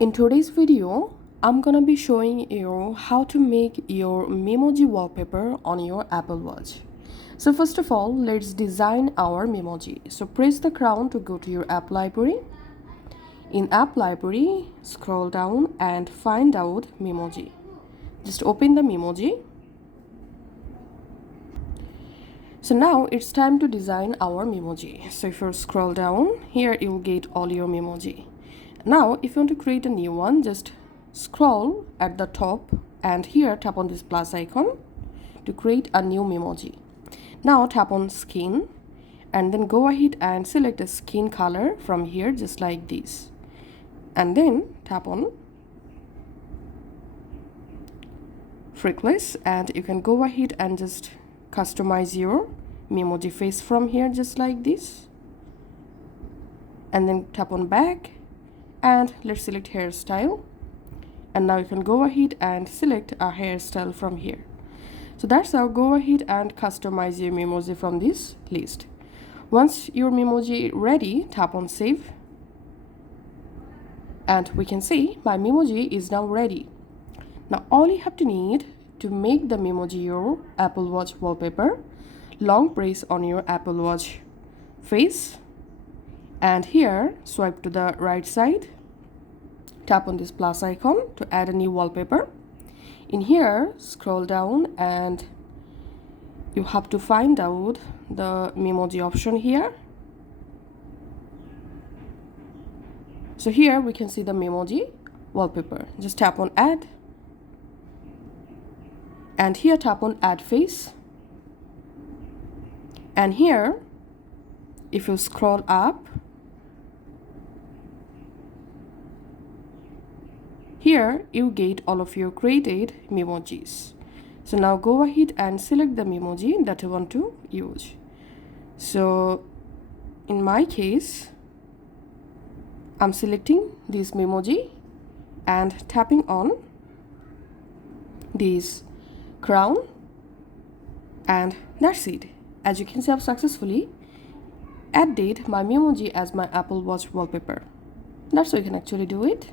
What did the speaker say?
In today's video, I'm gonna be showing you how to make your Memoji wallpaper on your Apple Watch. So first of all, let's design our Memoji. So press the crown to go to your app library. In app library, scroll down and find out Memoji. Just open the Memoji. So now it's time to design our Memoji. So if you scroll down, here you'll get all your Memoji. Now if you want to create a new one, just scroll at the top and here tap on this plus icon to create a new Memoji. Now tap on skin and then go ahead and select a skin color from here just like this, and then tap on freckles and you can go ahead and just customize your Memoji face from here just like this, and then tap on back and let's select hairstyle, and now you can go ahead and select a hairstyle from here. So that's how go ahead and customize your Memoji from this list. Once your Memoji ready, tap on save and we can see my Memoji is now ready. Now all you have to need to make the Memoji your Apple Watch wallpaper, long press on your Apple Watch face and here swipe to the right side, tap on this plus icon to add a new wallpaper. In here scroll down and you have to find out the Memoji option here. So here we can see the Memoji wallpaper. Just tap on add and here tap on add face, and here if you scroll up, here you get all of your created Memojis. So now go ahead and select the Memoji that you want to use. So in my case, I'm selecting this Memoji and tapping on this crown, and that's it. As you can see, I've successfully added my Memoji as my Apple Watch wallpaper. That's how you can actually do it.